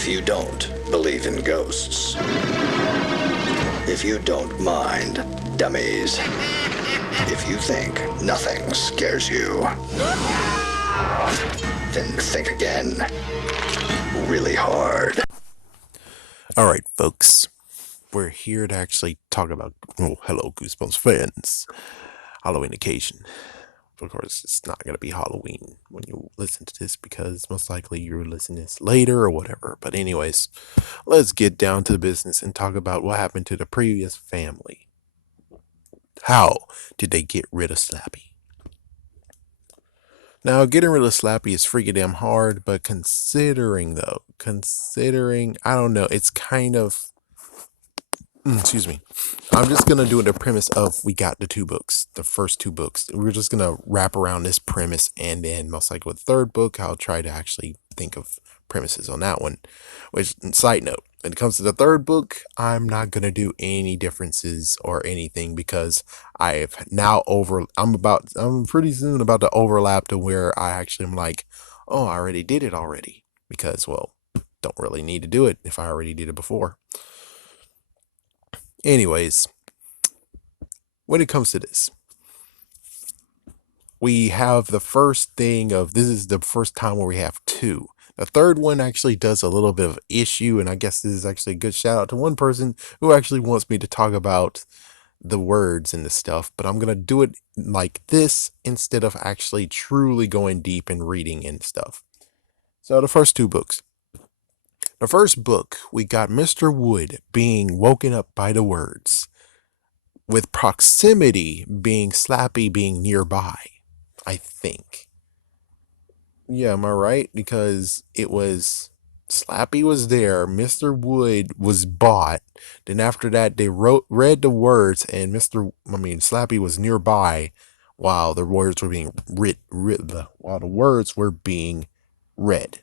If you don't believe in ghosts, if you don't mind dummies, if you think nothing scares you, then think again. Really hard. Alright, folks. We're here to actually talk about, oh, hello, Goosebumps fans. Halloween occasion. Of course, it's not going to be Halloween when you listen to this because most likely you're listening to this later or whatever. But, anyways, let's get down to business and talk about what happened to the previous family. How did they get rid of Slappy? Now, getting rid of Slappy is freaking damn hard, but considering, I don't know, it's kind of excuse me. I'm just gonna do the premise of we got the two books, the first two books. We're just gonna wrap around this premise, and then most likely with the third book, I'll try to actually think of premises on that one. Which, side note, when it comes to the third book, I'm not gonna do any differences or anything because I'm pretty soon about to overlap to where I actually am like, oh, I already did it already because, well, don't really need to do it if I already did it before. Anyways, when it comes to this, we have the first thing of this is the first time where we have two. The third one actually does a little bit of issue, and I guess this is actually a good shout out to one person who actually wants me to talk about the words and the stuff, but I'm going to do it like this instead of actually truly going deep and reading and stuff. So the first two books. The first book, we got Mr. Wood being woken up by the words, with proximity being Slappy being nearby, I think. Yeah, am I right? Because it was Slappy was there, Mr. Wood was bought, then after that they read the words, and Slappy was nearby while the words were being read.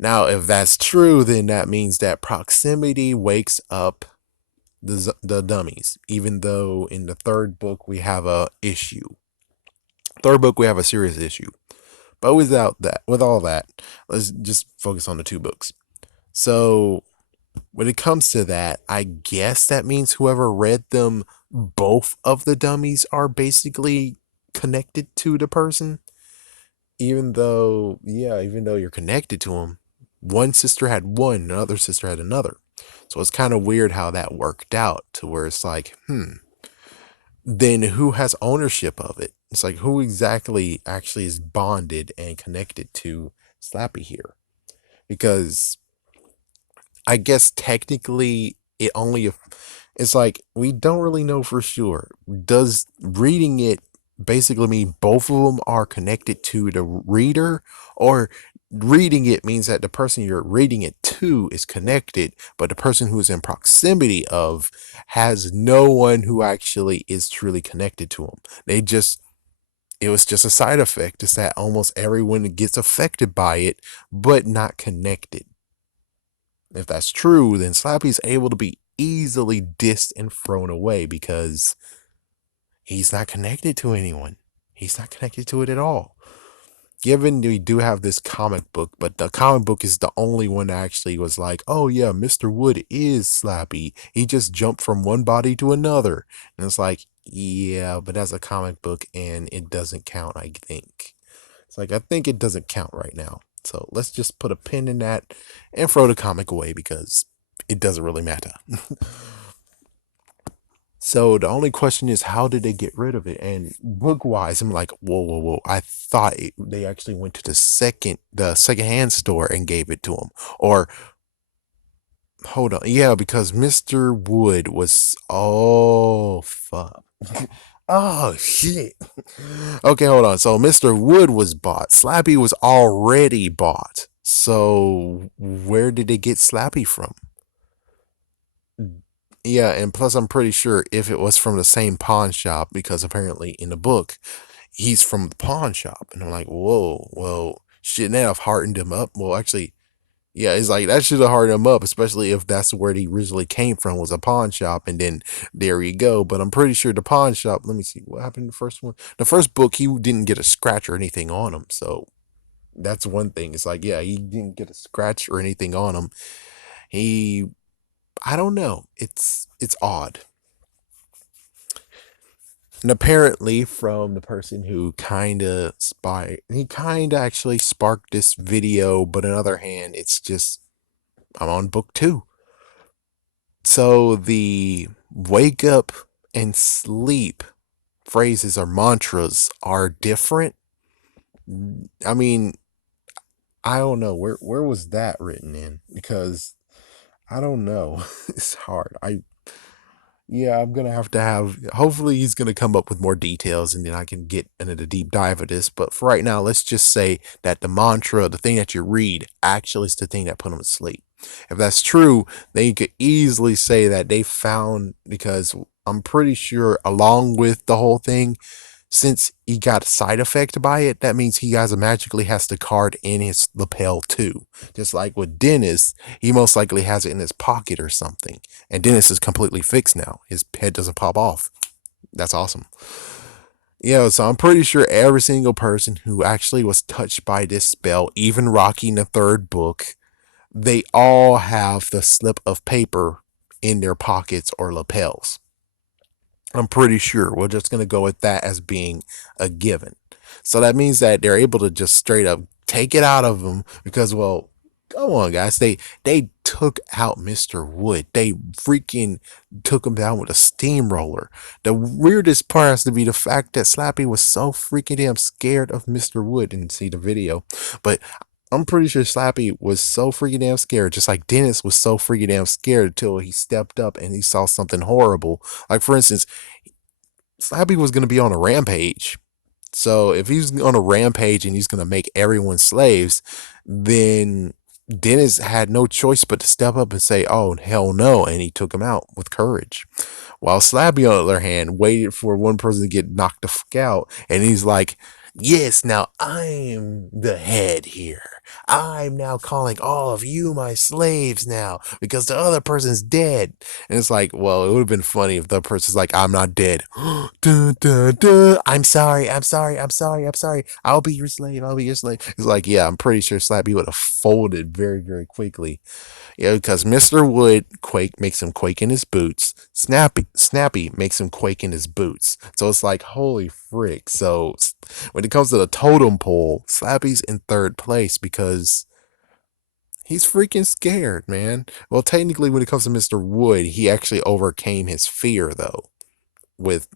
Now, if that's true, then that means that proximity wakes up the dummies, even though in the third book we have a issue. Third book we have a serious issue. But with all that, let's just focus on the two books. So when it comes to that, I guess that means whoever read them, both of the dummies are basically connected to the person. Even though you're connected to them, one sister had one, another sister had another. So it's kind of weird how that worked out to where it's like, then who has ownership of it? It's like, who exactly actually is bonded and connected to Slappy here? Because I guess technically it's like, we don't really know for sure. Does reading it basically mean both of them are connected to the reader, or reading it means that the person you're reading it to is connected, but the person who's in proximity of has no one who actually is truly connected to them? It was just a side effect. It's that almost everyone gets affected by it, but not connected. If that's true, then Slappy's able to be easily dissed and thrown away because he's not connected to anyone. He's not connected to it at all. Given we do have this comic book, but the comic book is the only one that actually was like, oh yeah, Mr. Wood is Slappy. He just jumped from one body to another. And it's like, yeah, but that's a comic book and it doesn't count, I think. It's like, I think it doesn't count right now. So let's just put a pin in that and throw the comic away because it doesn't really matter. So the only question is, how did they get rid of it? And book wise, I'm like, whoa. I thought they actually went to the secondhand store and gave it to him. Or hold on, yeah, because Mr. Wood was, oh fuck. Oh shit. Okay, hold on. So Mr. Wood was bought. Slappy was already bought. So where did they get Slappy from? Yeah, and plus I'm pretty sure if it was from the same pawn shop, because apparently in the book he's from the pawn shop, and I'm like, whoa, well, shouldn't that have hardened him up? Well, actually, yeah, it's like that should have hardened him up, especially if that's where he originally came from, was a pawn shop, and then there you go. But I'm pretty sure the pawn shop. Let me see what happened in the first one. The first book, he didn't get a scratch or anything on him, so That's one thing. It's like, yeah, he didn't get a scratch or anything on him. He, I don't know. It's odd. And apparently, from the person who he kind of actually sparked this video. But on the other hand, it's just I'm on book two. So the wake up and sleep phrases or mantras are different. I mean, I don't know where was that written in, because I don't know. It's hard. Yeah, I'm gonna have to have. Hopefully, he's gonna come up with more details, and then I can get into the deep dive of this. But for right now, let's just say that the mantra, the thing that you read, actually is the thing that put him to sleep. If that's true, then you could easily say that they found, because I'm pretty sure, along with the whole thing, since he got a side effect by it, that means he guys magically has the card in his lapel too. Just like with Dennis, he most likely has it in his pocket or something. And Dennis is completely fixed now. His head doesn't pop off. That's awesome. Yeah, so I'm pretty sure every single person who actually was touched by this spell, even Rocky in the third book, they all have the slip of paper in their pockets or lapels. I'm pretty sure we're just going to go with that as being a given. So that means that they're able to just straight up take it out of them because, well, come on, guys. They took out Mr. Wood. They freaking took him down with a steamroller. The weirdest part has to be the fact that Slappy was so freaking damn scared of Mr. Wood. Didn't see the video, but I'm pretty sure Slappy was so freaking damn scared, just like Dennis was so freaking damn scared until he stepped up and he saw something horrible. Like, for instance, Slappy was going to be on a rampage. So if he's on a rampage and he's going to make everyone slaves, then Dennis had no choice but to step up and say, oh, hell no. And he took him out with courage. While Slappy, on the other hand, waited for one person to get knocked the fuck out. And he's like, yes, now I'm the head here. I'm now calling all of you my slaves now because the other person's dead. And it's like, well, it would have been funny if the person's like, I'm not dead. Dun, dun, dun. I'm sorry. I'm sorry. I'm sorry. I'm sorry. I'll be your slave. I'll be your slave. It's like, yeah, I'm pretty sure Slappy would have folded very, very quickly. Yeah, because Mr. Wood quake makes him quake in his boots. Snappy makes him quake in his boots. So it's like, holy frick. So when it comes to the totem pole, Slappy's in third place because he's freaking scared, man. Well, technically, when it comes to Mr. Wood, he actually overcame his fear, though. With,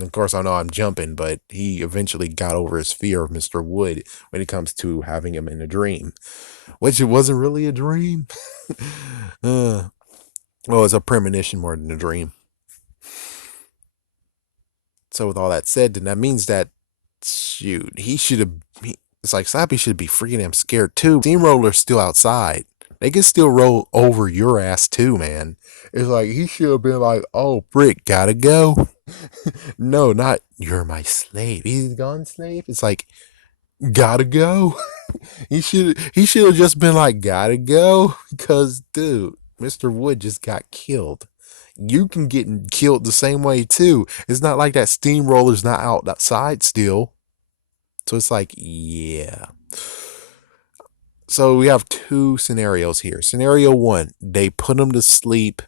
of course, I know I'm jumping, but he eventually got over his fear of Mr. Wood when it comes to having him in a dream, which it wasn't really a dream. Well, it's a premonition more than a dream. So, with all that said, then that means that, shoot, he should have. It's like Slappy should be freaking damn scared too. Steamroller's still outside. They can still roll over your ass too, man. It's like he should have been like, "Oh, frick, gotta go." No, not you're my slave. He's gone, slave. It's like gotta go. He should have just been like, gotta go, because dude, Mr. Wood just got killed. You can get killed the same way too. It's not like that steamroller's not outside still. So it's like, yeah. So we have two scenarios here. Scenario one, they put him to sleep,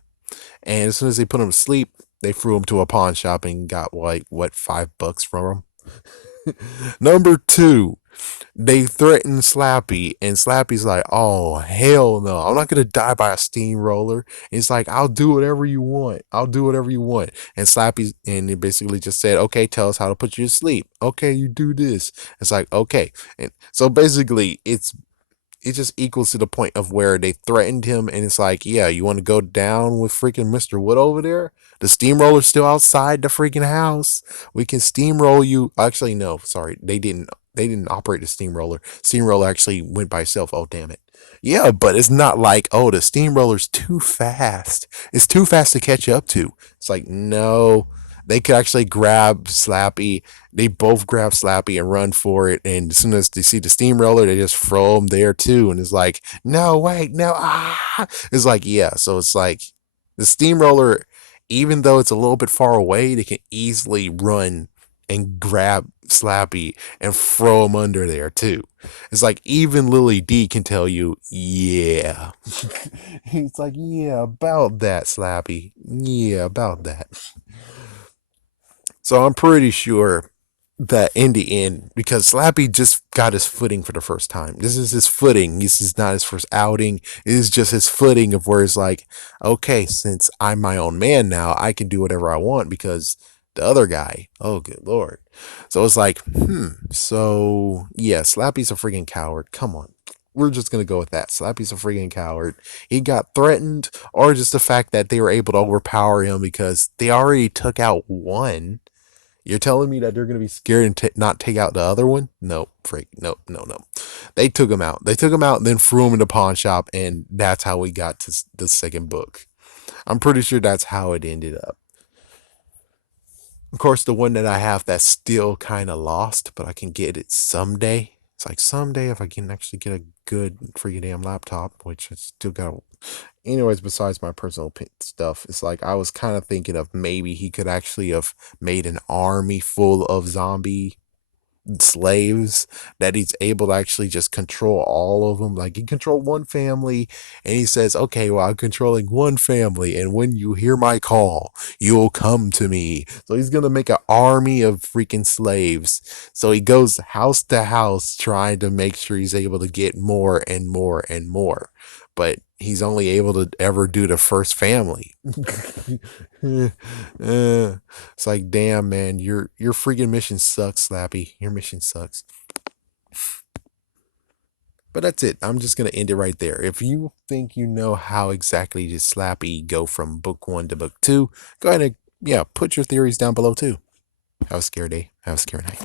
and as soon as they put him to sleep, they threw him to a pawn shop and got like what, $5 from him. Number two, they threaten Slappy, and Slappy's like, oh, hell no. I'm not going to die by a steamroller. It's like, I'll do whatever you want. I'll do whatever you want. And Slappy, and they basically just said, okay, tell us how to put you to sleep. Okay, you do this. It's like, okay. And so basically, it just equals to the point of where they threatened him, and it's like, yeah, you want to go down with freaking Mr. Wood over there? The steamroller's still outside the freaking house. We can steamroll you. Actually, no, sorry, they didn't. They didn't operate the steamroller. Steamroller actually went by itself. Oh, damn it. Yeah, but it's not like, oh, the steamroller's too fast. It's too fast to catch up to. It's like, no, they could actually grab Slappy. They both grab Slappy and run for it. And as soon as they see the steamroller, they just throw him there too. And it's like, no, wait, no, ah. It's like, yeah. So it's like the steamroller, even though it's a little bit far away, they can easily run and grab Slappy and throw him under there too. It's like even Lily D can tell you, yeah. He's like, yeah, about that, Slappy. Yeah, about that. So I'm pretty sure that in the end, because Slappy just got his footing for the first time. This is his footing. This is not his first outing. It is just his footing of where it's like, okay, since I'm my own man now, I can do whatever I want because the other guy, oh good lord. So it's like, so yeah, Slappy's a freaking coward. Come on. We're just gonna go with that. Slappy's a freaking coward. He got threatened, or just the fact that they were able to overpower him because they already took out one. You're telling me that they're going to be scared and not take out the other one? No, freak. No, no, no. They took him out. They took him out and then threw him in the pawn shop, and that's how we got to the second book. I'm pretty sure that's how it ended up. Of course, the one that I have that's still kind of lost, but I can get it someday. It's like someday if I can actually get a good freaking damn laptop, which I still got. Anyways, besides my personal stuff, it's like I was kind of thinking of maybe he could actually have made an army full of zombie slaves that he's able to actually just control all of them. Like he controlled one family and he says, okay, well, I'm controlling one family. And when you hear my call, you'll come to me. So he's going to make an army of freaking slaves. So he goes house to house trying to make sure he's able to get more and more and more. But he's only able to ever do the first family. It's like, damn, man, your freaking mission sucks, Slappy. Your mission sucks. But that's it. I'm just gonna end it right there. If you think you know how exactly did Slappy go from book 1 to book 2, go ahead and put your theories down below too. Have a scary day. Have a scary night.